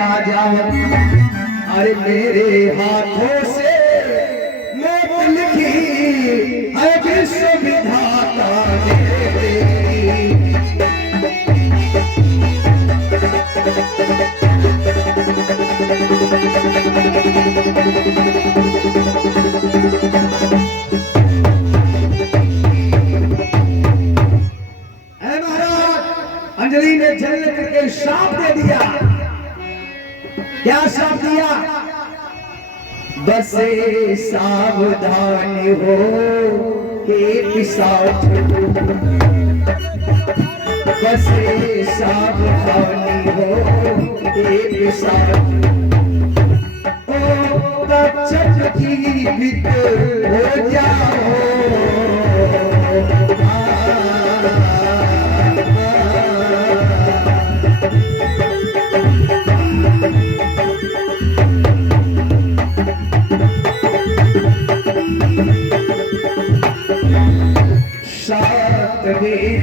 राजा अरे मेरे हाथों से मौत लिखी है विश्व विधाता ने। अंजलि ने जल करके श्राप दे दिया। क्या श्राप दिया? बसे सावधान हो के पिशाच, बसे सावधान हो के पिशाच, ओ बच्चन की बित हो जाओ।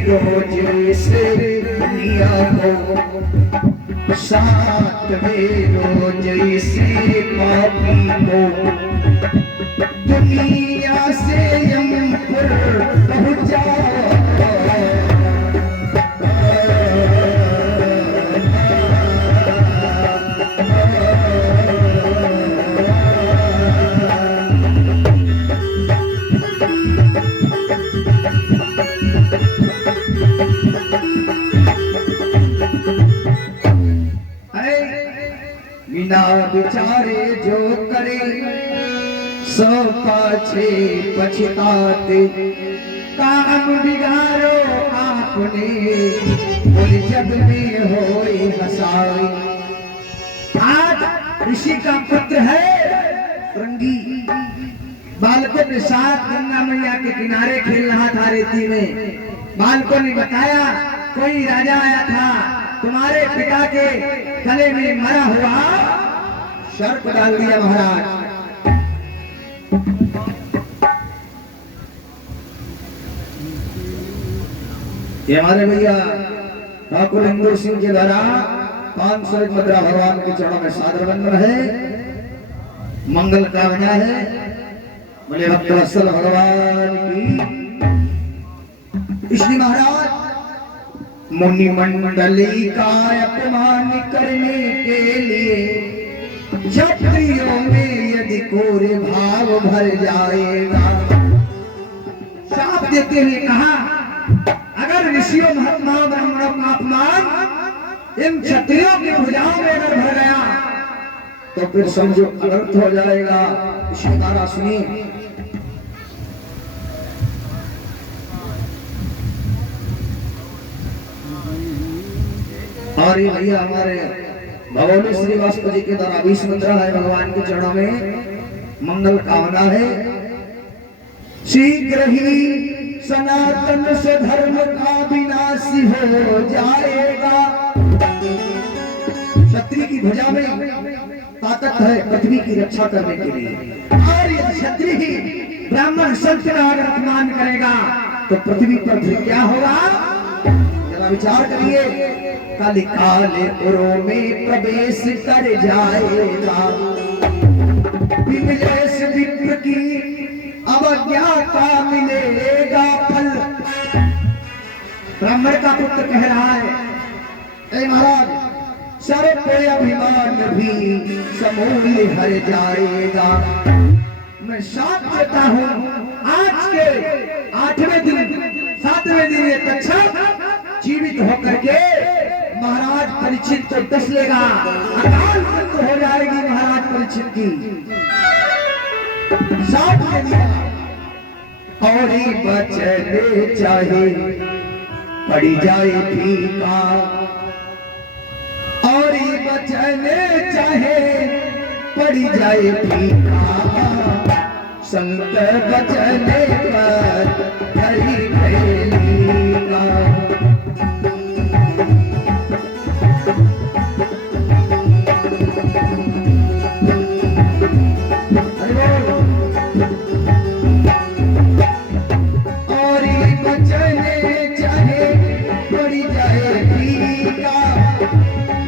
रोज से दुनिया को, सातवें रोज से पापी को दुनिया से यम पर पहुंचा। बिना विचारे जो करे सो पाछे पछताते, काम बिगाड़ो आपने और जग में होए हसाए। आज ऋषि का पुत्र है रंगी, बालकों के साथ गंगा मैया के किनारे खेल रहा था रेती में। बालकों ने बताया कोई राजा आया था, तुम्हारे पिता के गले में मरा हुआ सर्प डाल दिया महाराज। ये हमारे भैया ठाकुर इंदुर सिंह के द्वारा 500 मुद्रा भगवान के चरणों में सादर बन रहे, मंगल कामना है। बोले भक्त वत्सल भगवान की। इसलिए महाराज मुनि मंडली का अपमान करने के लिए क्षत्रियों में यदि कोरे भाव भर जाएगा। शाप देते हुए कहा अगर ऋषियों महात्मा ब्राह्मणों का अपमान इन क्षत्रियों की भुजाओं में अगर भर गया तो फिर समझो अनर्थ हो जाएगा। इसकी धारा सुनिए। और ये भैया हमारे भगवान श्रीवास्तव जी के द्वारा 20 मुद्रा है भगवान के चरणों में, मंगल कामना है। शीघ्र ही सनातन से धर्म का विनाश हो जाएगा। क्षत्रिय की भुजा में ताकत है पृथ्वी की रक्षा करने के लिए, और यदि क्षत्रिय ही ब्राह्मण संत का अगर अपमान करेगा तो पृथ्वी पर फिर क्या होगा? जरा विचार करिए। काले काले पुरों में प्रवेश कर जाएगा, विमलेश विप्र की अवज्ञा का मिलेगा फल। ब्राह्मण का पुत्र कह रहा है ए महाराज, सर्व पे अभिमान भी समूल हर जाएगा। मैं साथ देता हूँ आज के 8वें दिन 7वें दिन ये तक्षक जीवित होकर के महाराज परीक्षित को डस लेगा, अकाल मृत्यु हो जाएगी महाराज परीक्षित की। साथ में दिया और ही बचने चाहे पड़ी जाए फीका, और ही बचने चाहे पड़ी जाए फीका, संत बचने पर हरी फैली का।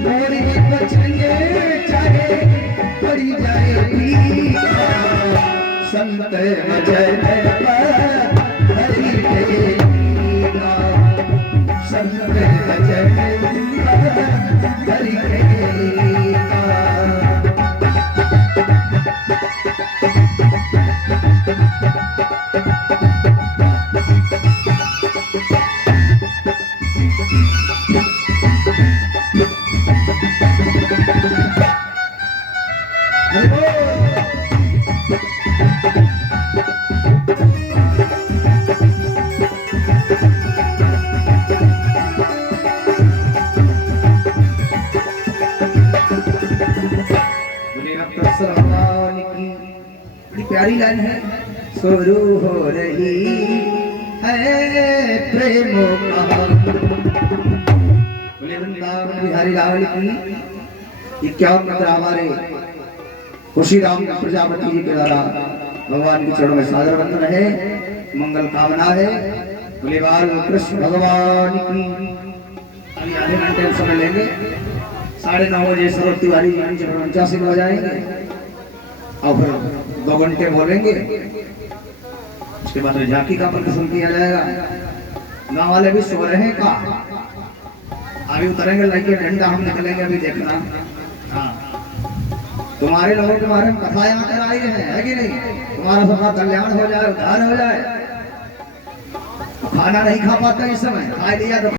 मोरी बचने वचन पर हरि के लीला, संत वचन पर हरि के लीला। बड़ी प्यारी लाइन है। शुरू हो रही है प्रेमों कहानी। बोले वृंदावन बिहारी लाल की 51 हमारे खुशी राम प्रजापति जी के द्वारा भगवान के चरणों में सादर बंद रहे, मंगल कामना है। बोले बाल कृष्ण भगवान की। अभी आधे घंटे समय लेंगे, 9:30 बजे सरोज तिवारी जी 85 हो जाएंगे और फिर 2 घंटे बोलेंगे। उसके बाद झांकी का प्रदर्शन किया जाएगा। गाँव वाले भी सो रहे हैं का, अभी उतरेंगे लड़के डंडा हम निकलेंगे, अभी देखना। हाँ, तुम्हारे लोगों के बारे में कथा यहाँ कर आई है कि नहीं? तुम्हारा सबका कल्याण हो जाए, उद्धार हो जाए। खाना नहीं खा पाता इस समय, खा लिया तो